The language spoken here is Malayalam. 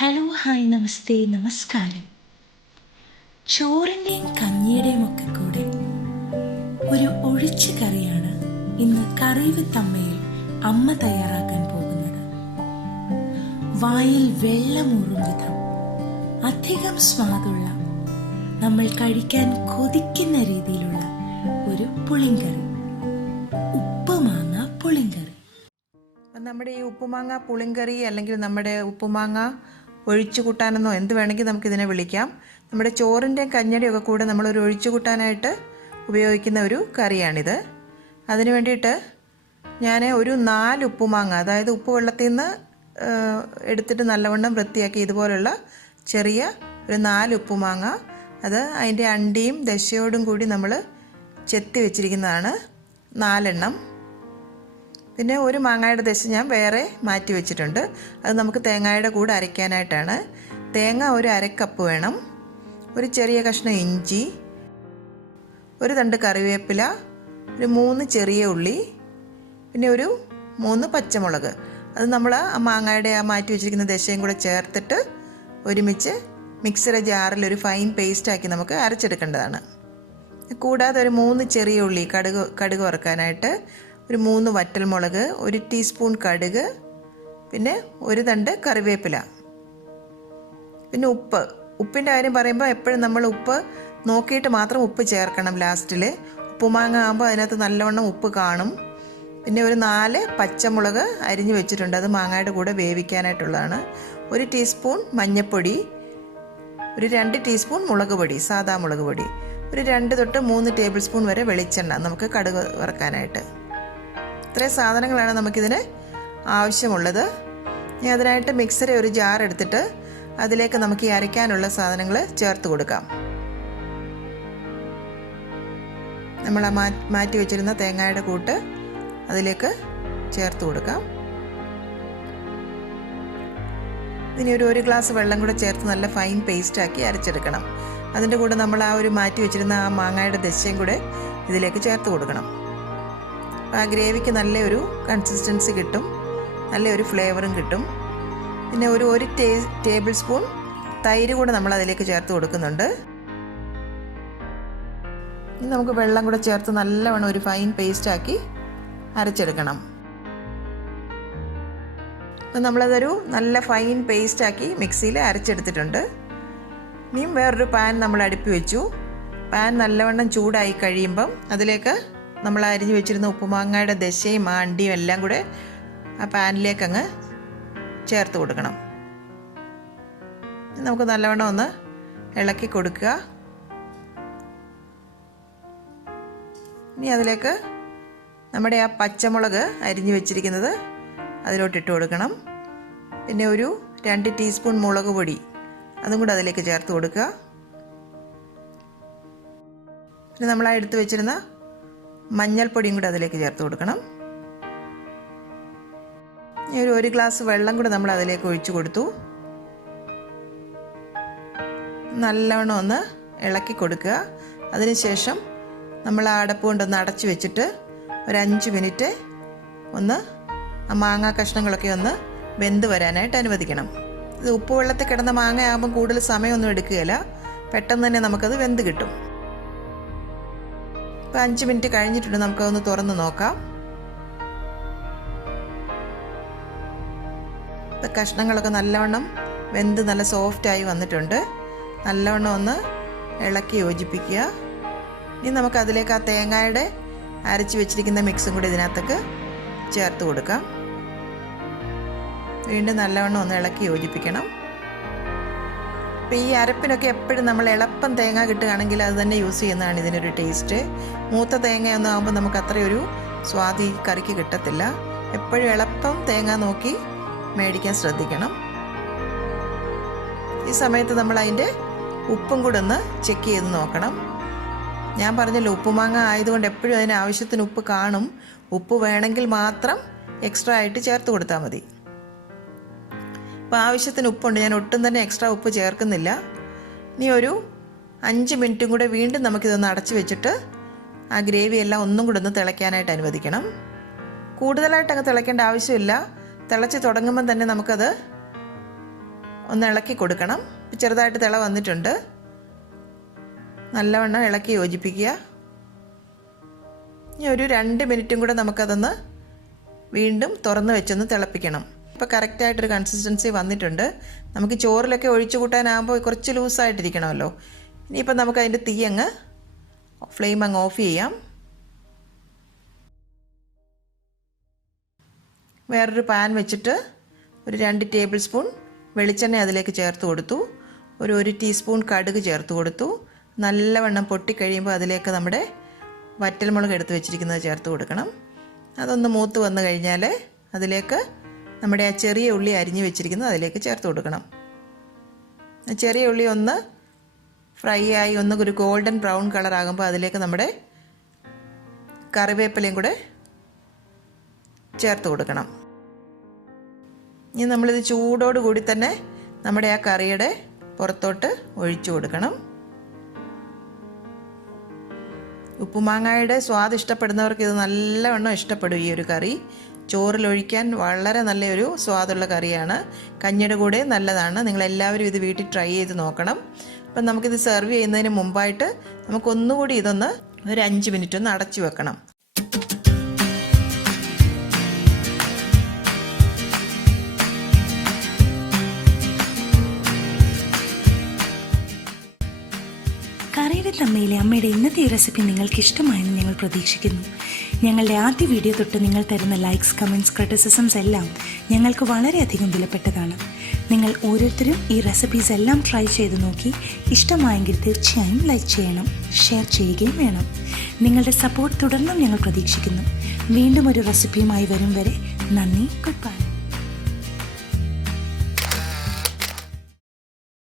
ഹലോ ഹായ് നമസ്തേ നമസ്കാരം. ചോറിൻ്റെയും കഞ്ഞിയുടെയും ഒക്കെ കൂടെ ഒരു ഒഴിച്ച കറിയാണ് ഇന്ന് കറിവിത്തമ്മയിൽ അമ്മ തയ്യാറാക്കാൻ പോകുന്നത്. വായിൽ വെള്ളമൂറും വിധം അധികം സ്വാദുള്ള, നമ്മൾ കഴിക്കാൻ കൊതിക്കുന്ന രീതിയിലുള്ള ഒരു പുളിങ്കറി, ഉപ്പുമാങ്ങ പുളിങ്കറി. നമ്മുടെ ഈ ഉപ്പുമാങ്ങ പുളിങ്കറി അല്ലെങ്കിൽ നമ്മുടെ ഉപ്പുമാങ്ങ ഒഴിച്ചു കൂട്ടാനെന്നോ എന്ത് വേണമെങ്കിൽ നമുക്കിതിനെ വിളിക്കാം. നമ്മുടെ ചോറിൻ്റെയും കഞ്ഞിയുടെയും ഒക്കെ കൂടെ നമ്മളൊരു ഒഴിച്ചു കൂട്ടാനായിട്ട് ഉപയോഗിക്കുന്ന ഒരു കറിയാണിത്. അതിന് വേണ്ടിയിട്ട് ഞാൻ ഒരു 4 ഉപ്പുമാങ്ങ, അതായത് ഉപ്പ് വെള്ളത്തിൽ നിന്ന് എടുത്തിട്ട് നല്ലവണ്ണം വൃത്തിയാക്കി ഇതുപോലുള്ള ചെറിയ ഒരു 4 ഉപ്പുമാങ്ങ, അത് അതിൻ്റെ അണ്ടിയും ദശയോടും കൂടി നമ്മൾ ചെത്തി വെച്ചിരിക്കുന്നതാണ് 4 എണ്ണം. പിന്നെ ഒരു മാങ്ങയുടെ ദശ ഞാൻ വേറെ മാറ്റി വെച്ചിട്ടുണ്ട്. അത് നമുക്ക് തേങ്ങയുടെ കൂടെ അരയ്ക്കാനായിട്ടാണ്. തേങ്ങ ഒരു 1/2 കപ്പ് വേണം. ഒരു ചെറിയ കഷ്ണം ഇഞ്ചി, ഒരു തണ്ട് കറിവേപ്പില, ഒരു 3 ചെറിയ ഉള്ളി, പിന്നെ ഒരു 3 പച്ചമുളക്. അത് നമ്മൾ ആ മാങ്ങയുടെ ആ മാറ്റി വെച്ചിരിക്കുന്ന ദശയും കൂടെ ചേർത്തിട്ട് ഒരുമിച്ച് മിക്സിയുടെ ജാറിൽ ഒരു ഫൈൻ പേസ്റ്റാക്കി നമുക്ക് അരച്ചെടുക്കേണ്ടതാണ്. കൂടാതെ ഒരു 3 ചെറിയ ഉള്ളി, കടുക് വറുക്കാനായിട്ട്, ഒരു 3 വറ്റൽമുളക്, 1 ടീസ്പൂൺ കടുക്, പിന്നെ ഒരു തണ്ട് കറിവേപ്പില, പിന്നെ ഉപ്പിൻ്റെ കാര്യം പറയുമ്പോൾ എപ്പോഴും നമ്മൾ ഉപ്പ് നോക്കിയിട്ട് മാത്രം ഉപ്പ് ചേർക്കണം. ലാസ്റ്റിൽ ഉപ്പുമാങ്ങ ആകുമ്പോൾ അതിനകത്ത് നല്ലവണ്ണം ഉപ്പ് കാണും. പിന്നെ ഒരു 4 പച്ചമുളക് അരിഞ്ഞു വെച്ചിട്ടുണ്ട്, അത് മാങ്ങയുടെ കൂടെ വേവിക്കാനായിട്ടുള്ളതാണ്. 1 ടീസ്പൂൺ മഞ്ഞൾപ്പൊടി, ഒരു 2 ടീസ്പൂൺ മുളക് പൊടി, സാദാ മുളക് പൊടി, ഒരു 2 തൊട്ട് 3 ടേബിൾ സ്പൂൺ വരെ വെളിച്ചെണ്ണ നമുക്ക് കടുക് വറുക്കാനായിട്ട്. ഇത്രയും സാധനങ്ങളാണ് നമുക്കിതിന് ആവശ്യമുള്ളത്. ഇനി അതിനായിട്ട് മിക്സറി ഒരു ജാർ എടുത്തിട്ട് അതിലേക്ക് നമുക്ക് ഈ അരയ്ക്കാനുള്ള സാധനങ്ങൾ ചേർത്ത് കൊടുക്കാം. നമ്മൾ മാറ്റി വെച്ചിരുന്ന തേങ്ങയുടെ കൂട്ട് അതിലേക്ക് ചേർത്ത് കൊടുക്കാം. ഇനി ഒരു ഗ്ലാസ് വെള്ളം കൂടെ ചേർത്ത് നല്ല ഫൈൻ പേസ്റ്റാക്കി അരച്ചെടുക്കണം. അതിൻ്റെ കൂടെ നമ്മൾ ആ ഒരു മാറ്റി വെച്ചിരുന്ന ആ മാങ്ങയുടെ ദശയും കൂടെ ഇതിലേക്ക് ചേർത്ത് കൊടുക്കണം. ആ ഗ്രേവിക്ക് നല്ലൊരു കൺസിസ്റ്റൻസി കിട്ടും, നല്ലൊരു ഫ്ലേവറും കിട്ടും. പിന്നെ ഒരു ടേബിൾ സ്പൂൺ തൈര് കൂടെ നമ്മൾ അതിലേക്ക് ചേർത്ത് കൊടുക്കുന്നുണ്ട്. ഇനി നമുക്ക് വെള്ളം കൂടെ ചേർത്ത് നല്ലവണ്ണം ഒരു ഫൈൻ പേസ്റ്റാക്കി അരച്ചെടുക്കണം. അപ്പം നമ്മളതൊരു നല്ല ഫൈൻ പേസ്റ്റാക്കി മിക്സിയിൽ അരച്ചെടുത്തിട്ടുണ്ട്. ഇനിയും വേറൊരു പാൻ നമ്മൾ അടുപ്പി വെച്ചു. പാൻ നല്ലവണ്ണം ചൂടായി കഴിയുമ്പം അതിലേക്ക് നമ്മൾ അരിഞ്ഞു വെച്ചിരുന്ന ഉപ്പുമാങ്ങയുടെ ദശയും അണ്ടിയും എല്ലാം കൂടെ ആ പാനിലേക്ക് അങ്ങ് ചേർത്ത് കൊടുക്കണം. നമുക്ക് നല്ലവണ്ണം ഒന്ന് ഇളക്കി കൊടുക്കുക. ഇനി അതിലേക്ക് നമ്മുടെ ആ പച്ചമുളക് അരിഞ്ഞു വെച്ചിരിക്കുന്നത് അതിലോട്ടിട്ട് കൊടുക്കണം. പിന്നെ ഒരു 2 ടീസ്പൂൺ മുളക് പൊടി, അതും കൂടെ അതിലേക്ക് ചേർത്ത് കൊടുക്കുക. പിന്നെ നമ്മൾ എടുത്ത് വെച്ചിരുന്ന മഞ്ഞൾപ്പൊടിയും കൂടെ അതിലേക്ക് ചേർത്ത് കൊടുക്കണം. ഒരു ഗ്ലാസ് വെള്ളം കൂടെ നമ്മൾ അതിലേക്ക് ഒഴിച്ചു കൊടുത്തു. നല്ലവണ്ണം ഒന്ന് ഇളക്കി കൊടുക്കുക. അതിനുശേഷം നമ്മൾ ആ അടപ്പ് കൊണ്ടൊന്ന് അടച്ചു വെച്ചിട്ട് ഒരു 5 മിനിറ്റ് ഒന്ന് ആ മാങ്ങാ കഷ്ണങ്ങളൊക്കെ ഒന്ന് വെന്ത് വരാനായിട്ട് അനുവദിക്കണം. ഇത് ഉപ്പ് വെള്ളത്തിൽ കിടന്ന മാങ്ങ ആകുമ്പോൾ കൂടുതൽ സമയമൊന്നും എടുക്കുകയില്ല, പെട്ടെന്ന് തന്നെ നമുക്കത് വെന്ത് കിട്ടും. ഇപ്പോൾ 5 മിനിറ്റ് കഴിഞ്ഞിട്ടുണ്ട്, നമുക്കതൊന്ന് തുറന്ന് നോക്കാം. ഇപ്പം കഷ്ണങ്ങളൊക്കെ നല്ലവണ്ണം വെന്ത് നല്ല സോഫ്റ്റായി വന്നിട്ടുണ്ട്. നല്ലവണ്ണം ഒന്ന് ഇളക്കി യോജിപ്പിക്കുക. ഇനി നമുക്കതിലേക്ക് ആ തേങ്ങയുടെ അരച്ച് വെച്ചിരിക്കുന്ന മിക്സും കൂടി ഇതിനകത്തേക്ക് ചേർത്ത് കൊടുക്കാം. വീണ്ടും നല്ലവണ്ണം ഒന്ന് ഇളക്കി യോജിപ്പിക്കണം. അപ്പോൾ ഈ അരപ്പിനൊക്കെ എപ്പോഴും നമ്മൾ എളുപ്പം തേങ്ങ കിട്ടുകയാണെങ്കിൽ അത് തന്നെ യൂസ് ചെയ്യുന്നതാണ് ഇതിനൊരു ടേസ്റ്റ്. മൂത്ത തേങ്ങയൊന്നും ആകുമ്പോൾ നമുക്ക് അത്രയൊരു സ്വാദ് ഈ കറിക്ക് കിട്ടത്തില്ല. എപ്പോഴും എളുപ്പം തേങ്ങ നോക്കി മേടിക്കാൻ ശ്രദ്ധിക്കണം. ഈ സമയത്ത് നമ്മൾ അതിൻ്റെ ഉപ്പും കൂടെ ഒന്ന് ചെക്ക് ചെയ്ത് നോക്കണം. ഞാൻ പറഞ്ഞല്ലോ, ഉപ്പുമാങ്ങ ആയതുകൊണ്ട് എപ്പോഴും അതിന് ആവശ്യത്തിന് ഉപ്പ് കാണും. ഉപ്പ് വേണമെങ്കിൽ മാത്രം എക്സ്ട്രാ ആയിട്ട് ചേർത്ത് കൊടുത്താൽ മതി. അപ്പോൾ ആവശ്യത്തിന് ഉപ്പുണ്ട്, ഞാൻ ഒട്ടും തന്നെ എക്സ്ട്രാ ഉപ്പ് ചേർക്കുന്നില്ല. ഇനി ഒരു 5 മിനിറ്റും കൂടെ വീണ്ടും നമുക്കിതൊന്ന് അടച്ചു വെച്ചിട്ട് ആ ഗ്രേവി എല്ലാം ഒന്നും കൂടെ ഒന്ന് തിളയ്ക്കാനായിട്ട് അനുവദിക്കണം. കൂടുതലായിട്ട് അങ്ങ് തിളയ്ക്കേണ്ട ആവശ്യമില്ല. തിളച്ച് തുടങ്ങുമ്പം തന്നെ നമുക്കത് ഒന്ന് ഇളക്കി കൊടുക്കണം. ചെറുതായിട്ട് തിള വന്നിട്ടുണ്ട്. നല്ലവണ്ണം ഇളക്കി യോജിപ്പിക്കുക. ഇനി ഒരു 2 മിനിറ്റും കൂടെ നമുക്കതൊന്ന് വീണ്ടും തുറന്ന് വെച്ചൊന്ന് തിളപ്പിക്കണം. ഇപ്പോൾ കറക്റ്റായിട്ടൊരു കൺസിസ്റ്റൻസി വന്നിട്ടുണ്ട്. നമുക്ക് ചോറിലൊക്കെ ഒഴിച്ചു കൂട്ടാനാകുമ്പോൾ കുറച്ച് ലൂസായിട്ടിരിക്കണമല്ലോ. ഇനിയിപ്പോൾ നമുക്ക് അതിൻ്റെ ഫ്ലെയിം അങ്ങ് ഓഫ് ചെയ്യാം. വേറൊരു പാൻ വെച്ചിട്ട് ഒരു 2 ടേബിൾ സ്പൂൺ വെളിച്ചെണ്ണ അതിലേക്ക് ചേർത്ത് കൊടുത്തു. ഒരു 1 ടീസ്പൂൺ കടുക് ചേർത്ത് കൊടുത്തു. നല്ലവണ്ണം പൊട്ടിക്കഴിയുമ്പോൾ അതിലേക്ക് നമ്മുടെ വറ്റൽമുളക് എടുത്ത് വെച്ചിരിക്കുന്നത് ചേർത്ത് കൊടുക്കണം. അതൊന്ന് മൂത്ത് വന്നു കഴിഞ്ഞാൽ അതിലേക്ക് നമ്മുടെ ആ ചെറിയ ഉള്ളി അരിഞ്ഞ് വെച്ചിരിക്കുന്നത് അതിലേക്ക് ചേർത്ത് കൊടുക്കണം. ചെറിയ ഉള്ളി ഒന്ന് ഫ്രൈ ആയി ഒരു ഗോൾഡൻ ബ്രൗൺ കളർ ആകുമ്പോൾ അതിലേക്ക് നമ്മുടെ കറിവേപ്പിലയും കൂടെ ചേർത്ത് കൊടുക്കണം. ഇനി നമ്മളിത് ചൂടോടുകൂടി തന്നെ നമ്മുടെ ആ കറിയുടെ പുറത്തോട്ട് ഒഴിച്ചു കൊടുക്കണം. ഉപ്പുമാങ്ങയുടെ സ്വാദ് ഇഷ്ടപ്പെടുന്നവർക്ക് ഇത് നല്ലവണ്ണം ഇഷ്ടപ്പെടും. ഈ ഒരു കറി ചോറിലൊഴിക്കാൻ വളരെ നല്ലൊരു സ്വാദുള്ള കറിയാണ്. കഞ്ഞിയുടെ കൂടെ നല്ലതാണ്. നിങ്ങളെല്ലാവരും ഇത് വീട്ടിൽ ട്രൈ ചെയ്ത് നോക്കണം. അപ്പം നമുക്കിത് സെർവ് ചെയ്യുന്നതിന് മുമ്പായിട്ട് നമുക്കൊന്നുകൂടി ഇതൊന്ന് ഒരു 5 മിനിറ്റ് ഒന്ന് അടച്ചു വെക്കണം. കറിവിത്തമ്മയിലെ അമ്മയുടെ ഇന്നത്തെ ഈ റെസിപ്പി നിങ്ങൾക്ക് ഇഷ്ടമായെന്ന് ഞങ്ങൾ പ്രതീക്ഷിക്കുന്നു. ഞങ്ങളുടെ ആദ്യ വീഡിയോ തൊട്ട് നിങ്ങൾ തരുന്ന ലൈക്സ്, കമൻറ്റ്സ്, ക്രിറ്റിസിസംസ് എല്ലാം ഞങ്ങൾക്ക് വളരെയധികം വിലപ്പെട്ടതാണ്. നിങ്ങൾ ഓരോരുത്തരും ഈ റെസിപ്പീസ് എല്ലാം ട്രൈ ചെയ്ത് നോക്കി ഇഷ്ടമായെങ്കിൽ തീർച്ചയായും ലൈക്ക് ചെയ്യണം, ഷെയർ ചെയ്യുകയും വേണം. നിങ്ങളുടെ സപ്പോർട്ട് തുടർന്നും ഞങ്ങൾ പ്രതീക്ഷിക്കുന്നു. വീണ്ടും ഒരു റെസിപ്പിയുമായി വരും വരെ നന്ദി. Good bye.